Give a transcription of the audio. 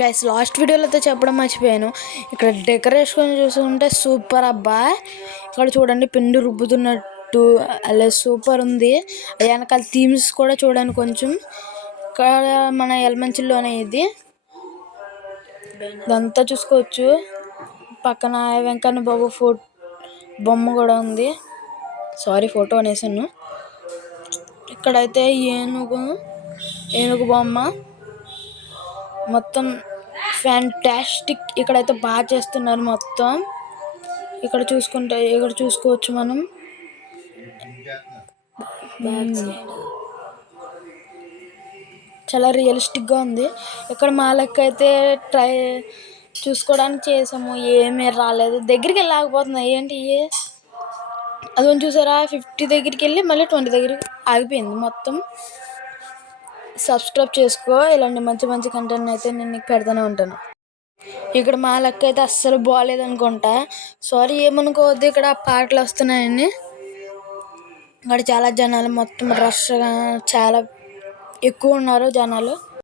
Guys last వీడియోలో అయితే చెప్పడం మర్చిపోయాను. ఇక్కడ డెకరేషన్ చూసుకుంటే సూపర్ అబ్బా. ఇక్కడ చూడండి పిండి రుబ్బుతున్నట్టు అలా సూపర్ ఉంది. వెనకాల థీమ్స్ కూడా చూడండి కొంచెం. ఇక్కడ మన ఎలమంచిలోనే ఇది ఇదంతా చూసుకోవచ్చు. పక్కన వెంకన్న బాబు బొమ్మ కూడా ఉంది. సారీ ఫోటో అనేసాను. ఇక్కడైతే ఏనుగు బొమ్మ మొత్తం ఫ్యాంటాస్టిక్. ఇక్కడైతే బాగా చేస్తున్నారు మొత్తం. ఇక్కడ చూసుకోవచ్చు మనం. చాలా రియలిస్టిక్ గా ఉంది. ఇక్కడ మా లెక్క అయితే ట్రై చూసుకోవడానికి చేసాము, ఏమీ రాలేదు. దగ్గరికి వెళ్ళకపోతున్నాయి ఏంటి అదని చూసారా, 50 దగ్గరికి వెళ్ళి మళ్ళీ 20 దగ్గరికి ఆగిపోయింది మొత్తం. సబ్స్క్రైబ్ చేసుకో, ఇలాంటి మంచి మంచి కంటెంట్ అయితే నేను నీకు పెడతానే ఉంటాను. ఇక్కడ మా లెక్క అయితే అస్సలు బాగాలేదనుకుంటా, సారీ ఏమనుకోవద్దు. ఇక్కడ పాటలు వస్తున్నాయని. ఇక్కడ చాలా జనాలు మొత్తం రష్గా చాలా ఎక్కువ ఉన్నారు జనాలు.